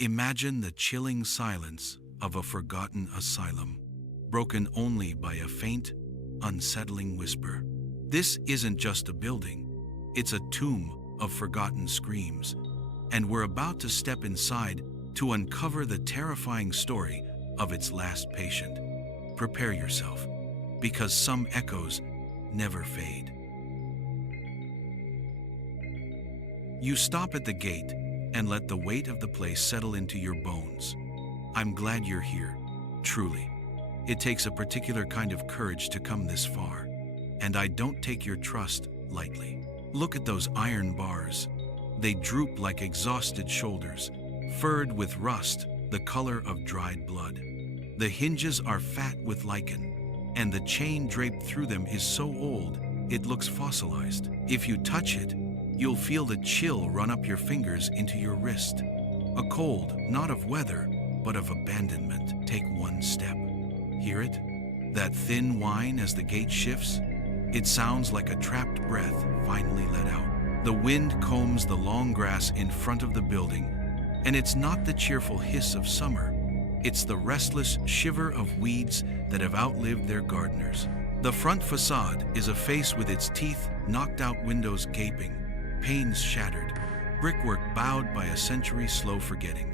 Imagine the chilling silence of a forgotten asylum, broken only by a faint, unsettling whisper. This isn't just a building, it's a tomb of forgotten screams, and we're about to step inside to uncover the terrifying story of its last patient. Prepare yourself, because some echoes never fade. You stop at the gate and let the weight of the place settle into your bones. I'm glad you're here, truly. It takes a particular kind of courage to come this far, and I don't take your trust lightly. Look at those iron bars. They droop like exhausted shoulders, furred with rust, the color of dried blood. The hinges are fat with lichen, and the chain draped through them is so old, it looks fossilized. If you touch it, you'll feel the chill run up your fingers into your wrist. A cold, not of weather, but of abandonment. Take one step. Hear it? That thin whine as the gate shifts? It sounds like a trapped breath finally let out. The wind combs the long grass in front of the building, and it's not the cheerful hiss of summer. It's the restless shiver of weeds that have outlived their gardeners. The front facade is a face with its teeth knocked out, windows gaping, panes shattered, brickwork bowed by a century's slow forgetting.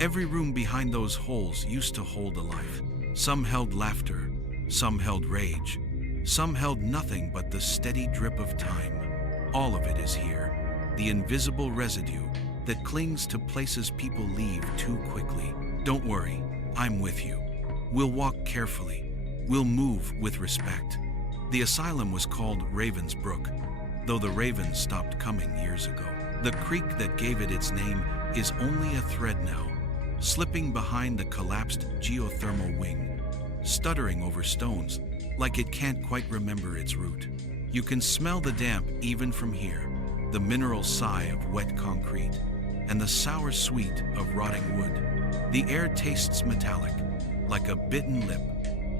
Every room behind those holes used to hold a life. Some held laughter, some held rage, some held nothing but the steady drip of time. All of it is here, the invisible residue that clings to places people leave too quickly. Don't worry, I'm with you. We'll walk carefully. We'll move with respect. The asylum was called Raven's Brook, though the ravens stopped coming years ago. The creek that gave it its name is only a thread now, slipping behind the collapsed geothermal wing, stuttering over stones like it can't quite remember its route. You can smell the damp even from here, the mineral sigh of wet concrete, and the sour sweet of rotting wood. The air tastes metallic, like a bitten lip.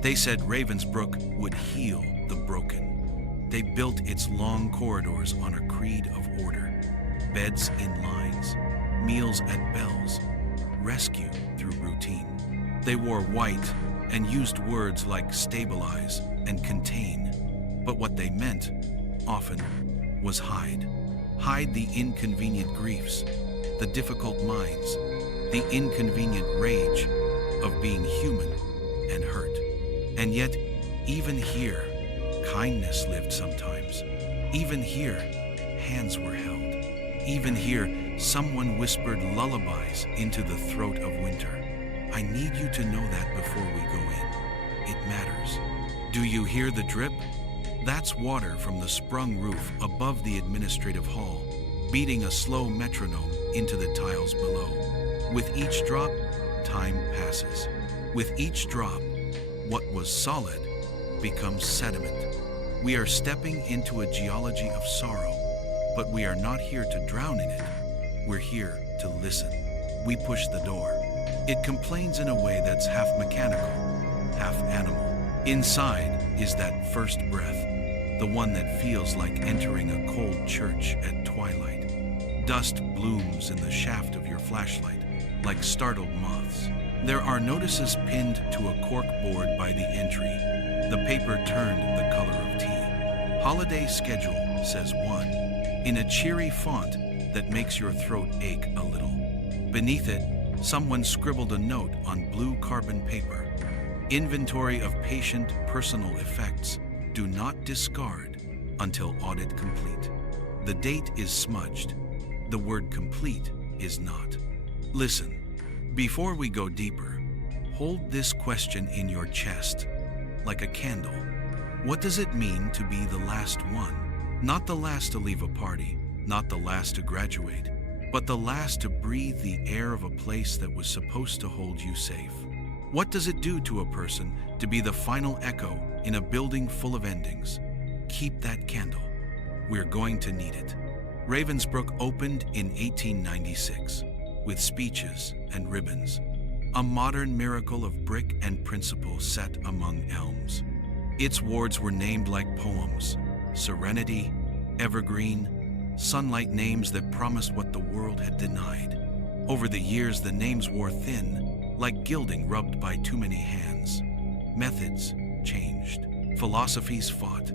They said Raven's Brook would heal the broken. They built its long corridors on a creed of order, beds in lines, meals at bells, rescue through routine. They wore white and used words like stabilize and contain, but what they meant, often, was hide. Hide the inconvenient griefs, the difficult minds, the inconvenient rage of being human and hurt. And yet, even here, kindness lived sometimes. Even here, hands were held. Even here, someone whispered lullabies into the throat of winter. I need you to know that before we go in. It matters. Do you hear the drip? That's water from the sprung roof above the administrative hall, beating a slow metronome into the tiles below. With each drop, time passes. With each drop, what was solid becomes sediment. We are stepping into a geology of sorrow, but we are not here to drown in it. We're here to listen. We push the door. It complains in a way that's half mechanical, half animal. Inside is that first breath, the one that feels like entering a cold church at twilight. Dust blooms in the shaft of your flashlight, like startled moths. There are notices pinned to a cork board by the entry, the paper turned the color of tea. Holiday schedule, says one, in a cheery font that makes your throat ache a little. Beneath it, someone scribbled a note on blue carbon paper. Inventory of patient personal effects. Do not discard until audit complete. The date is smudged. The word complete is not. Listen, before we go deeper, hold this question in your chest, like a candle. What does it mean to be the last one? Not the last to leave a party, not the last to graduate, but the last to breathe the air of a place that was supposed to hold you safe. What does it do to a person to be the final echo in a building full of endings? Keep that candle. We're going to need it. Raven's Brook opened in 1896 with speeches and ribbons, a modern miracle of brick and principle set among elms. Its wards were named like poems: Serenity, Evergreen, sunlight, names that promised what the world had denied. Over the years, the names wore thin, like gilding rubbed by too many hands. Methods changed. Philosophies fought.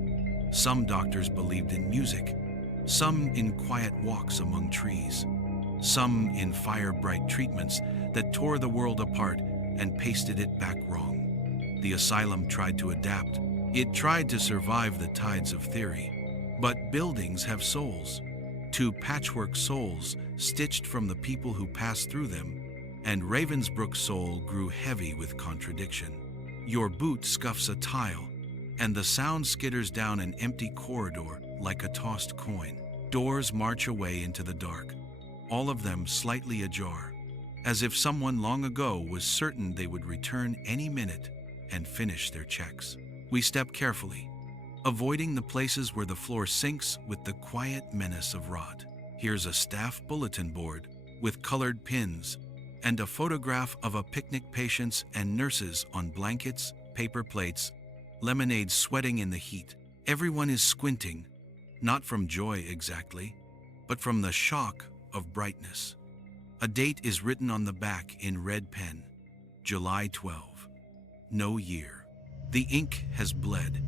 Some doctors believed in music, some in quiet walks among trees, some in fire-bright treatments that tore the world apart and pasted it back wrong. The Asylum tried to adapt. It tried to survive the tides of theory. But buildings have souls. Two patchwork souls stitched from the people who passed through them, and Ravensbrook's soul grew heavy with contradiction. Your boot scuffs a tile, and the sound skitters down an empty corridor like a tossed coin. Doors march away into the dark, all of them slightly ajar, as if someone long ago was certain they would return any minute and finish their checks. We step carefully, avoiding the places where the floor sinks with the quiet menace of rot. Here's a staff bulletin board with colored pins and a photograph of a picnic patients and nurses on blankets, paper plates, lemonade sweating in the heat. Everyone is squinting, not from joy exactly, but from the shock of brightness. A date is written on the back in red pen, July 12. No year. The ink has bled,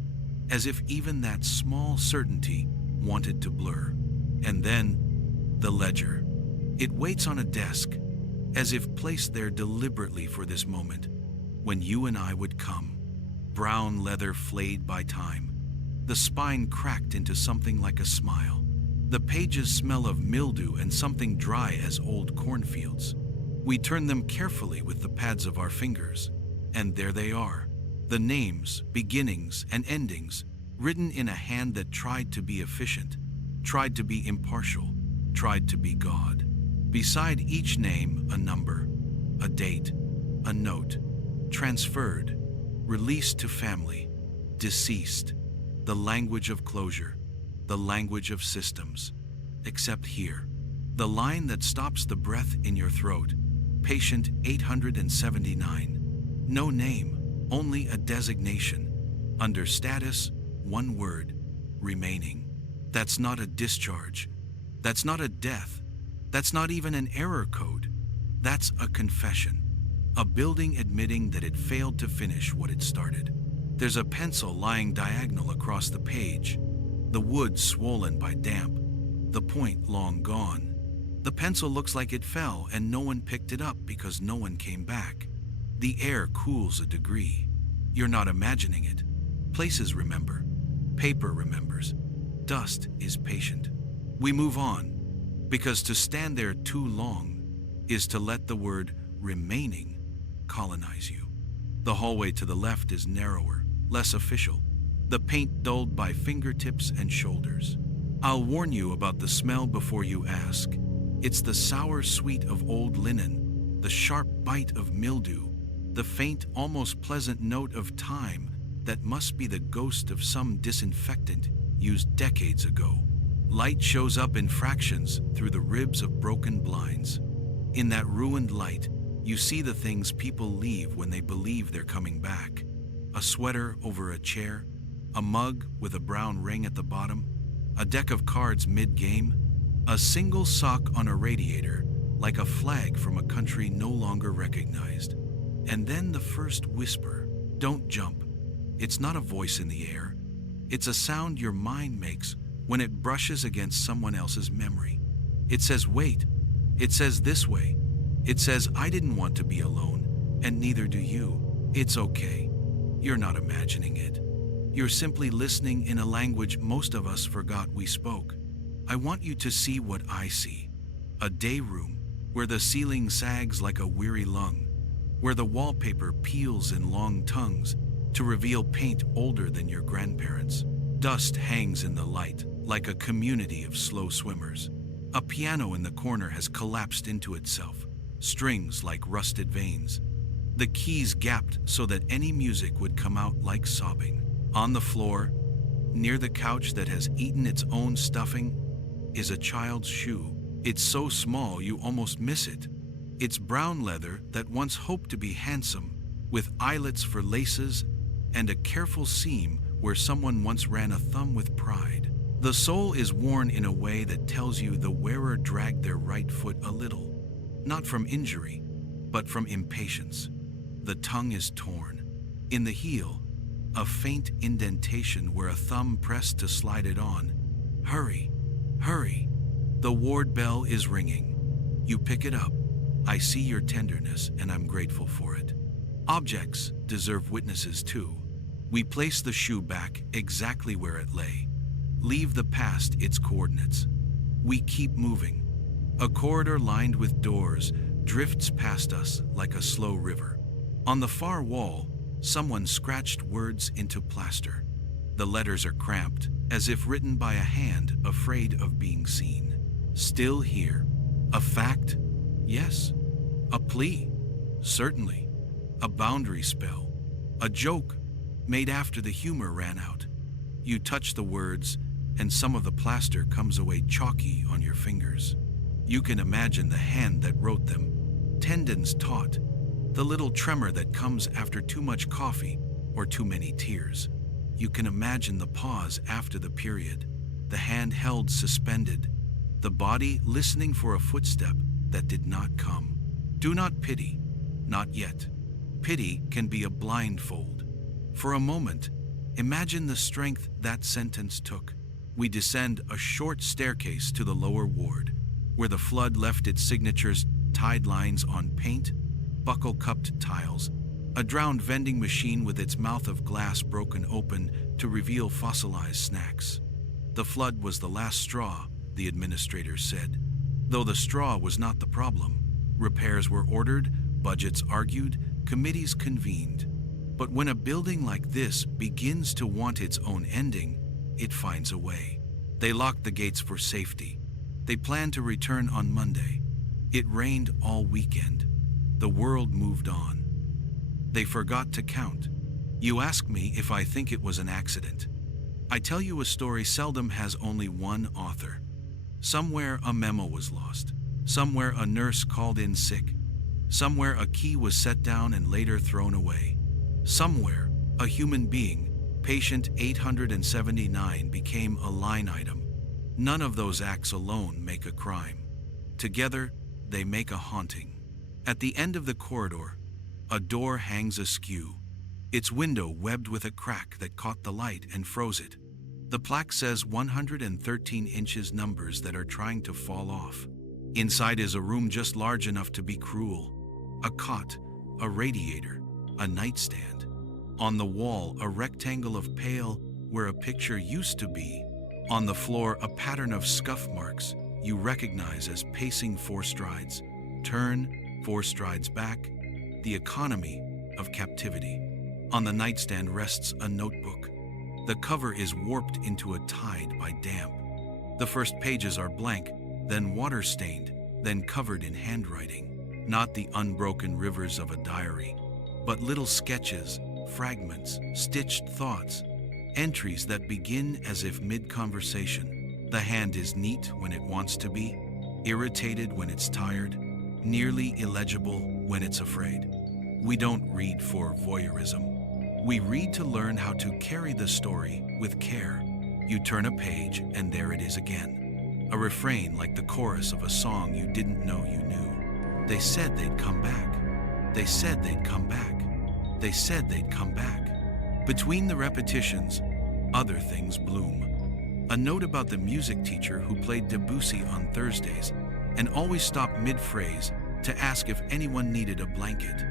as if even that small certainty wanted to blur. And then, the ledger. It waits on a desk, as if placed there deliberately for this moment, when you and I would come. Brown leather flayed by time, the spine cracked into something like a smile. The pages smell of mildew and something dry as old cornfields. We turn them carefully with the pads of our fingers, and there they are. The names, beginnings, and endings, written in a hand that tried to be efficient, tried to be impartial, tried to be God. Beside each name, a number, a date, a note, transferred, released to family, deceased, the language of closure, the language of systems. Except here, the line that stops the breath in your throat, patient 879. No name, only a designation. Under status, one word, remaining. That's not a discharge. That's not a death. That's not even an error code. That's a confession. A building admitting that it failed to finish what it started. There's a pencil lying diagonal across the page, the wood swollen by damp, the point long gone. The pencil looks like it fell and no one picked it up because no one came back. The air cools a degree. You're not imagining it. Places remember. Paper remembers. Dust is patient. We move on, because to stand there too long is to let the word remaining colonize you. The hallway to the left is narrower, less official, the paint dulled by fingertips and shoulders. I'll warn you about the smell before you ask. It's the sour sweet of old linen, the sharp bite of mildew, the faint, almost pleasant note of time that must be the ghost of some disinfectant used decades ago. Light shows up in fractions through the ribs of broken blinds. In that ruined light, you see the things people leave when they believe they're coming back. A sweater over a chair, a mug with a brown ring at the bottom, a deck of cards mid-game, a single sock on a radiator, like a flag from a country no longer recognized. And then the first whisper, don't jump. It's not a voice in the air. It's a sound your mind makes when it brushes against someone else's memory. It says, wait. It says this way. It says, I didn't want to be alone, and neither do you. It's okay. You're not imagining it. You're simply listening in a language most of us forgot we spoke. I want you to see what I see. A day room where the ceiling sags like a weary lung, where the wallpaper peels in long tongues to reveal paint older than your grandparents. Dust hangs in the light like a community of slow swimmers. A piano in the corner has collapsed into itself, strings like rusted veins. The keys gapped so that any music would come out like sobbing. On the floor, near the couch that has eaten its own stuffing, is a child's shoe. It's so small you almost miss it. It's brown leather that once hoped to be handsome, with eyelets for laces and a careful seam where someone once ran a thumb with pride. The sole is worn in a way that tells you the wearer dragged their right foot a little. not from injury, but from impatience. The tongue is torn. In the heel, a faint indentation where a thumb pressed to slide it on. Hurry, hurry. The ward bell is ringing. You pick it up. I see your tenderness and I'm grateful for it. Objects deserve witnesses too. We place the shoe back exactly where it lay. Leave the past its coordinates. We keep moving. A corridor lined with doors drifts past us like a slow river. On the far wall, someone scratched words into plaster. The letters are cramped, as if written by a hand afraid of being seen. Still here. A fact? Yes. A plea? Certainly. A boundary spell? A joke made after the humor ran out. You touch the words, and some of the plaster comes away chalky on your fingers. You can imagine the hand that wrote them, tendons taut, the little tremor that comes after too much coffee or too many tears. You can imagine the pause after the period, the hand held suspended, the body listening for a footstep that did not come. Do not pity, not yet. Pity can be a blindfold. For a moment, imagine the strength that sentence took. We descend a short staircase to the lower ward, where the flood left its signatures, tied lines on paint, buckle-cupped tiles, a drowned vending machine with its mouth of glass broken open to reveal fossilized snacks. The flood was the last straw, the administrator said. Though the straw was not the problem. Repairs were ordered, budgets argued, committees convened. But when a building like this begins to want its own ending, it finds a way. They locked the gates for safety. They planned to return on Monday. It rained all weekend. The world moved on. They forgot to count. You ask me if I think it was an accident. I tell you a story seldom has only one author. Somewhere a memo was lost. Somewhere a nurse called in sick. Somewhere a key was set down and later thrown away. Somewhere a human being, patient 879, became a line item. None of those acts alone make a crime. Together, they make a haunting. At the end of the corridor, a door hangs askew, its window webbed with a crack that caught the light and froze it. The plaque says 113 inches numbers that are trying to fall off. Inside is a room just large enough to be cruel. A cot, a radiator, a nightstand. On the wall, a rectangle of pale where a picture used to be. On the floor, a pattern of scuff marks you recognize as pacing 4 strides. Turn, 4 strides back. The economy of captivity. On the nightstand rests a notebook. The cover is warped into a tide by damp. The first pages are blank, then water-stained, then covered in handwriting. Not the unbroken rivers of a diary, but little sketches, fragments, stitched thoughts, entries that begin as if mid-conversation. The hand is neat when it wants to be, irritated when it's tired, nearly illegible when it's afraid. We don't read for voyeurism. We read to learn how to carry the story with care. You turn a page and there it is again. A refrain like the chorus of a song you didn't know you knew. They said they'd come back. They said they'd come back. They said they'd come back. Between the repetitions, other things bloom. A note about the music teacher who played Debussy on Thursdays and always stopped mid-phrase to ask if anyone needed a blanket.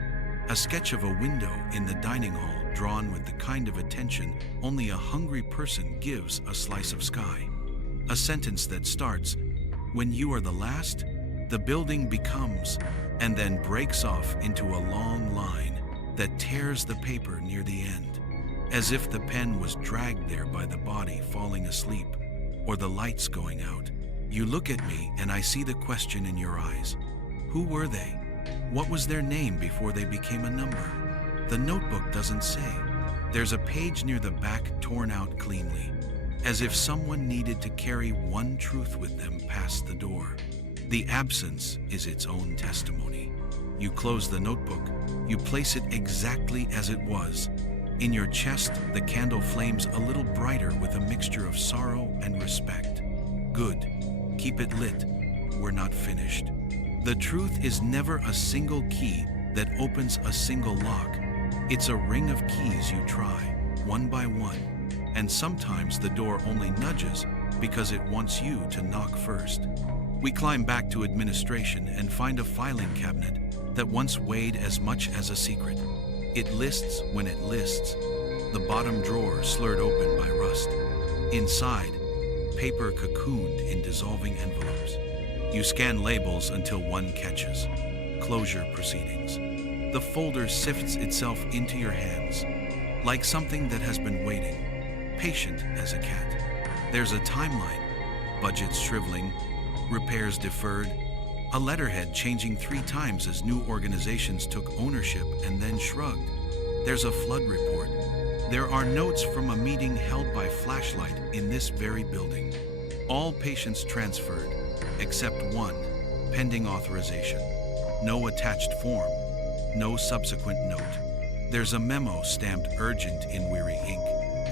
A sketch of a window in the dining hall drawn with the kind of attention only a hungry person gives a slice of sky. A sentence that starts, "When you are the last, the building becomes," and then breaks off into a long line that tears the paper near the end, as if the pen was dragged there by the body falling asleep or the lights going out. You look at me and I see the question in your eyes. Who were they? What was their name before they became a number? The notebook doesn't say. There's a page near the back torn out cleanly, as if someone needed to carry one truth with them past the door. The absence is its own testimony. You close the notebook, you place it exactly as it was. In your chest, the candle flames a little brighter with a mixture of sorrow and respect. Good. Keep it lit. We're not finished. The truth is never a single key that opens a single lock. It's a ring of keys you try, one by one, and sometimes the door only nudges because it wants you to knock first. We climb back to administration and find a filing cabinet that once weighed as much as a secret. It lists when it lists. The bottom drawer slurred open by rust. Inside, paper cocooned in dissolving envelopes. You scan labels until one catches. Closure proceedings. The folder sifts itself into your hands, like something that has been waiting, patient as a cat. There's a timeline, budgets shriveling, repairs deferred, a letterhead changing 3 times as new organizations took ownership and then shrugged. There's a flood report. There are notes from a meeting held by flashlight in this very building. All patients transferred, except one, pending authorization. No attached form, no subsequent note. There's a memo stamped urgent in weary ink,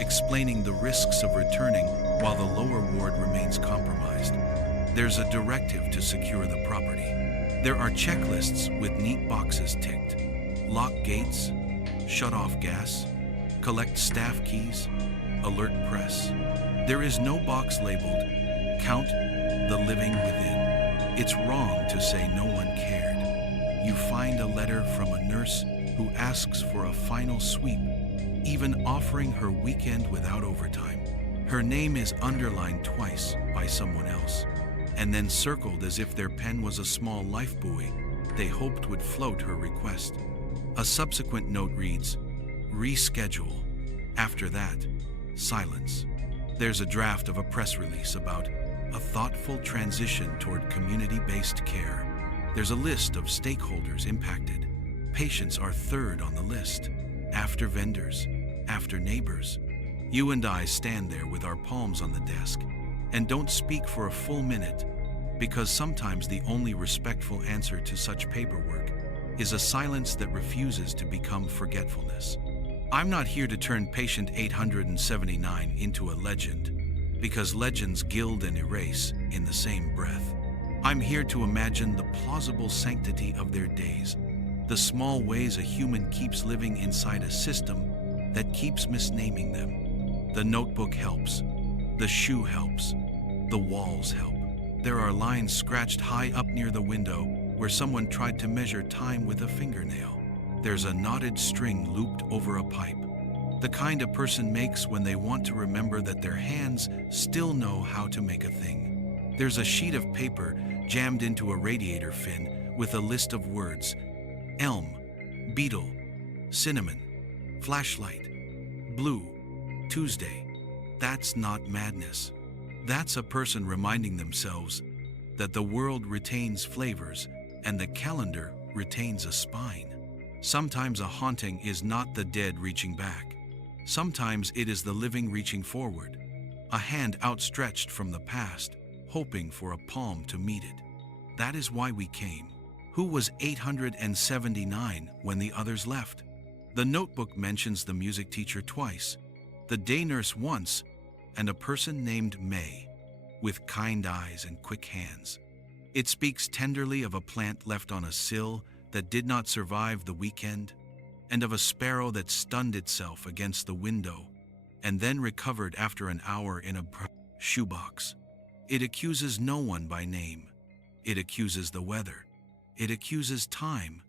explaining the risks of returning while the lower ward remains compromised. There's a directive to secure the property. There are checklists with neat boxes ticked. Lock gates, shut off gas, collect staff keys, alert press. There is no box labeled, count the living within. It's wrong to say no one cared. You find a letter from a nurse who asks for a final sweep, even offering her weekend without overtime. Her name is underlined twice by someone else, and then circled as if their pen was a small life buoy they hoped would float her request. A subsequent note reads, reschedule. After that, silence. There's a draft of a press release about a thoughtful transition toward community-based care. There's a list of stakeholders impacted. Patients are third on the list, after vendors, after neighbors. You and I stand there with our palms on the desk and don't speak for a full minute, because sometimes the only respectful answer to such paperwork is a silence that refuses to become forgetfulness. I'm not here to turn patient 879 into a legend, because legends gild and erase in the same breath. I'm here to imagine the plausible sanctity of their days, the small ways a human keeps living inside a system that keeps misnaming them. The notebook helps. The shoe helps. The walls help. There are lines scratched high up near the window where someone tried to measure time with a fingernail. There's a knotted string looped over a pipe, the kind a person makes when they want to remember that their hands still know how to make a thing. There's a sheet of paper jammed into a radiator fin with a list of words: elm, beetle, cinnamon, flashlight, blue, Tuesday. That's not madness. That's a person reminding themselves that the world retains flavors and the calendar retains a spine. Sometimes a haunting is not the dead reaching back. Sometimes it is the living reaching forward, a hand outstretched from the past, hoping for a palm to meet it. That is why we came. Who was 879 when the others left? The notebook mentions the music teacher twice, the day nurse once, and a person named May, with kind eyes and quick hands. It speaks tenderly of a plant left on a sill that did not survive the weekend, and of a sparrow that stunned itself against the window and then recovered after an hour in a shoebox. It accuses no one by name. It accuses the weather. It accuses time.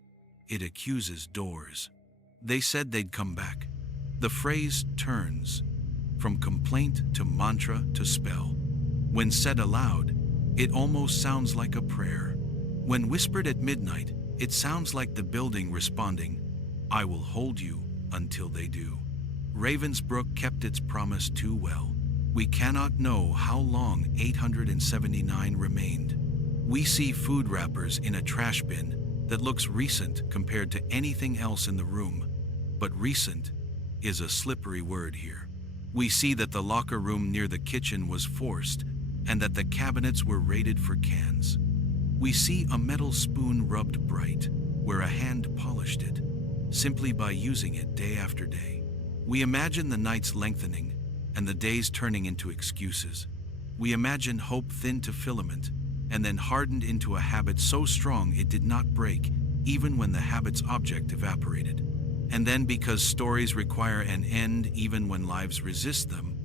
It accuses doors. They said they'd come back. The phrase turns from complaint to mantra to spell. When said aloud, it almost sounds like a prayer. When whispered at midnight, it sounds like the building responding, I will hold you until they do. Ravensbrook kept its promise too well. We cannot know how long 879 remained. We see food wrappers in a trash bin that looks recent compared to anything else in the room, but recent is a slippery word here. We see that the locker room near the kitchen was forced and that the cabinets were raided for cans. We see a metal spoon rubbed bright where a hand polished it, simply by using it day after day. We imagine the nights lengthening and the days turning into excuses. We imagine hope thinned to filament and then hardened into a habit so strong it did not break, even when the habit's object evaporated. And then, because stories require an end even when lives resist them,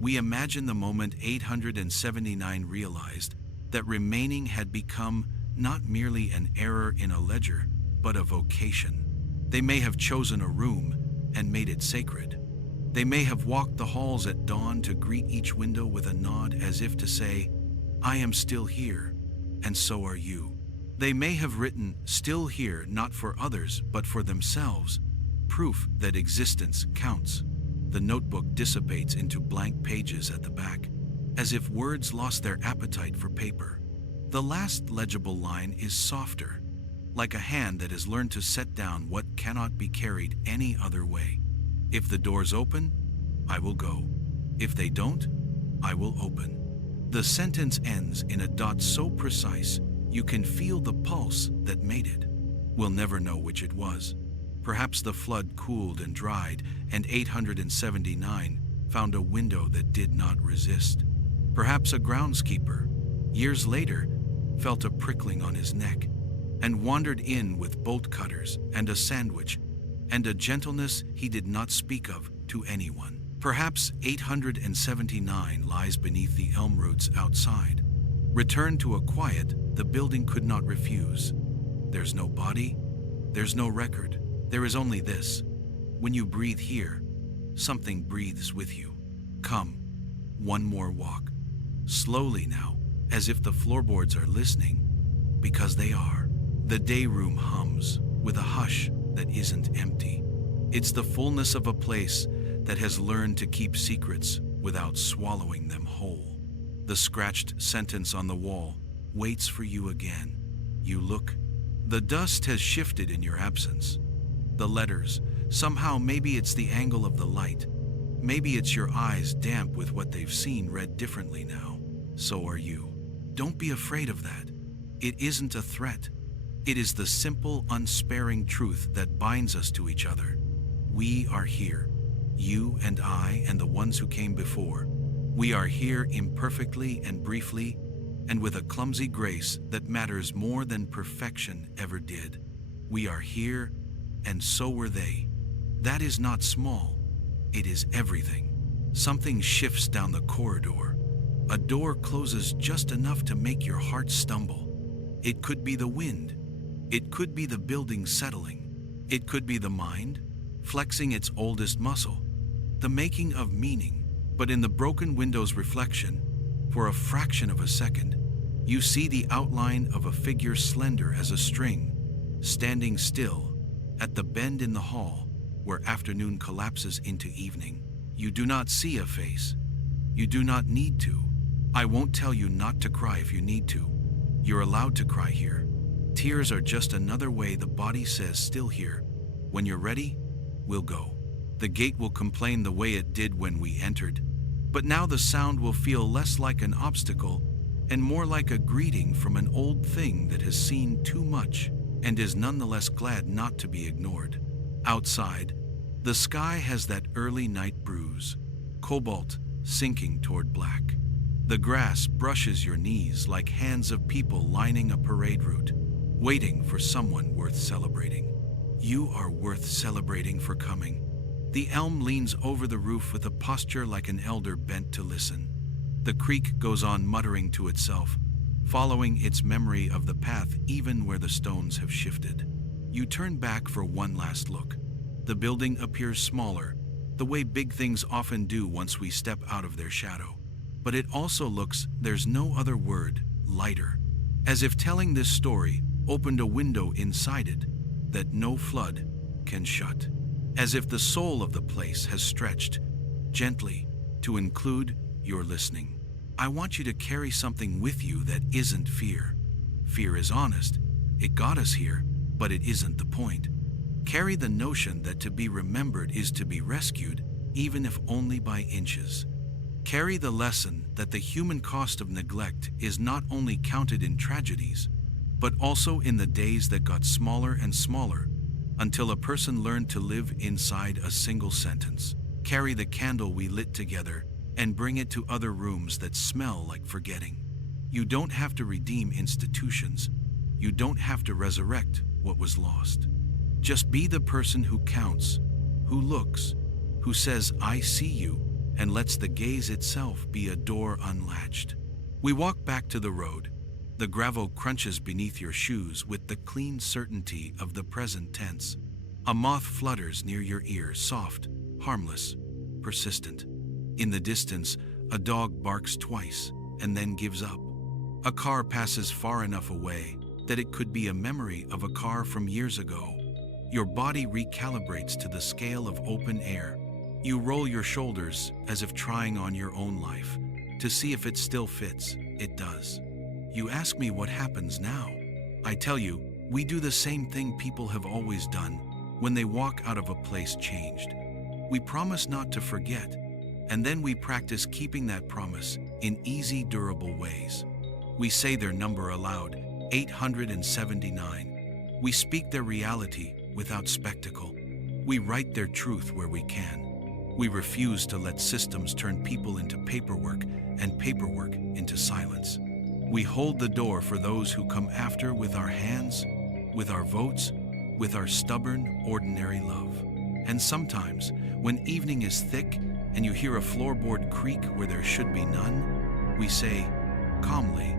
we imagine the moment 879 realized that remaining had become not merely an error in a ledger, but a vocation. They may have chosen a room and made it sacred. They may have walked the halls at dawn to greet each window with a nod as if to say, "I am still here, and so are you." They may have written, "Still here," not for others, but for themselves, proof that existence counts. The notebook dissipates into blank pages at the back, as if words lost their appetite for paper. The last legible line is softer, like a hand that has learned to set down what cannot be carried any other way. If the doors open, I will go. If they don't, I will open. The sentence ends in a dot so precise you can feel the pulse that made it. We'll never know which it was. Perhaps the flood cooled and dried, and 879 found a window that did not resist. Perhaps a groundskeeper, years later, felt a prickling on his neck and wandered in with bolt cutters and a sandwich and a gentleness he did not speak of to anyone. Perhaps 879 lies beneath the elm roots outside. Returned to a quiet the building could not refuse. There's no body, there's no record. There is only this: when you breathe here, something breathes with you. Come, one more walk. Slowly now, as if the floorboards are listening, because they are. The day room hums with a hush that isn't empty. It's the fullness of a place that has learned to keep secrets without swallowing them whole. The scratched sentence on the wall waits for you again. You look. The dust has shifted in your absence. The letters, somehow maybe it's the angle of the light. Maybe it's your eyes damp with what they've seen read differently now. So are you. Don't be afraid of that. It isn't a threat. It is the simple, unsparing truth that binds us to each other. We are here. You and I and the ones who came before. We are here imperfectly and briefly, and with a clumsy grace that matters more than perfection ever did. We are here, and so were they. That is not small. It is everything. Something shifts down the corridor. A door closes just enough to make your heart stumble. It could be the wind. It could be the building settling. It could be the mind, flexing its oldest muscle. The making of meaning. But in the broken window's reflection, for a fraction of a second, you see the outline of a figure slender as a string, standing still at the bend in the hall where afternoon collapses into evening. You do not see a face. You do not need to. I won't tell you not to cry if you need to. You're allowed to cry here. Tears are just another way the body says still here. When you're ready, we'll go. The gate will complain the way it did when we entered, but now the sound will feel less like an obstacle and more like a greeting from an old thing that has seen too much and is nonetheless glad not to be ignored. Outside, the sky has that early night bruise, cobalt sinking toward black. The grass brushes your knees like hands of people lining a parade route, waiting for someone worth celebrating. You are worth celebrating for coming. The elm leans over the roof with a posture like an elder bent to listen. The creek goes on muttering to itself, following its memory of the path even where the stones have shifted. You turn back for one last look. The building appears smaller, the way big things often do once we step out of their shadow. But it also looks, there's no other word, lighter. As if telling this story opened a window inside it that no flood can shut. As if the soul of the place has stretched, gently, to include your listening. I want you to carry something with you that isn't fear. Fear is honest. It got us here, but it isn't the point. Carry the notion that to be remembered is to be rescued, even if only by inches. Carry the lesson that the human cost of neglect is not only counted in tragedies, but also in the days that got smaller and smaller, until a person learned to live inside a single sentence. Carry the candle we lit together and bring it to other rooms that smell like forgetting. You don't have to redeem institutions. You don't have to resurrect what was lost. Just be the person who counts, who looks, who says, "I see you," and lets the gaze itself be a door unlatched. We walk back to the road. The gravel crunches beneath your shoes with the clean certainty of the present tense. A moth flutters near your ear, soft, harmless, persistent. In the distance, a dog barks twice and then gives up. A car passes far enough away that it could be a memory of a car from years ago. Your body recalibrates to the scale of open air. You roll your shoulders as if trying on your own life to see if it still fits. It does. You ask me what happens now. I tell you, we do the same thing people have always done when they walk out of a place changed. We promise not to forget, and then we practice keeping that promise in easy, durable ways. We say their number aloud, 879. We speak their reality without spectacle. We write their truth where we can. We refuse to let systems turn people into paperwork and paperwork into silence. We hold the door for those who come after with our hands, with our votes, with our stubborn, ordinary love. And sometimes, when evening is thick and you hear a floorboard creak where there should be none, we say, calmly,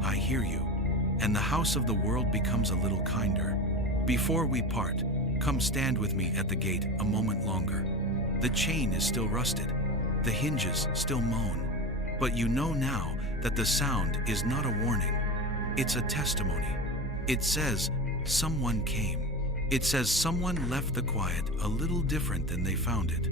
"I hear you," and the house of the world becomes a little kinder. Before we part, come stand with me at the gate a moment longer. The chain is still rusted, the hinges still moan, but you know now that the sound is not a warning. It's a testimony. It says, someone came. It says someone left the quiet a little different than they found it.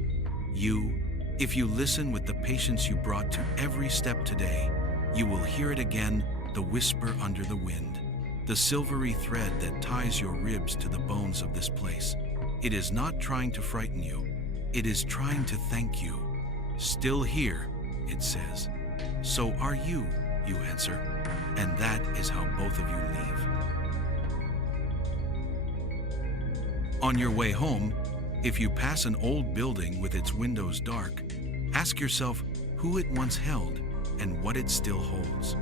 You, if you listen with the patience you brought to every step today, you will hear it again, the whisper under the wind, the silvery thread that ties your ribs to the bones of this place. It is not trying to frighten you. It is trying to thank you. Still here, it says. So are you, you answer. And that is how both of you leave. On your way home, if you pass an old building with its windows dark, ask yourself who it once held and what it still holds.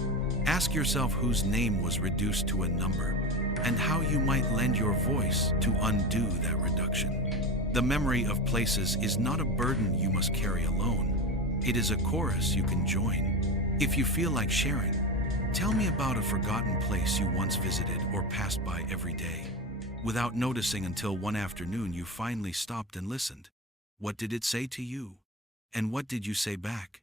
Ask yourself whose name was reduced to a number and how you might lend your voice to undo that reduction. The memory of places is not a burden you must carry alone. It is a chorus you can join. If you feel like sharing, tell me about a forgotten place you once visited or passed by every day, without noticing until one afternoon you finally stopped and listened. What did it say to you? And what did you say back?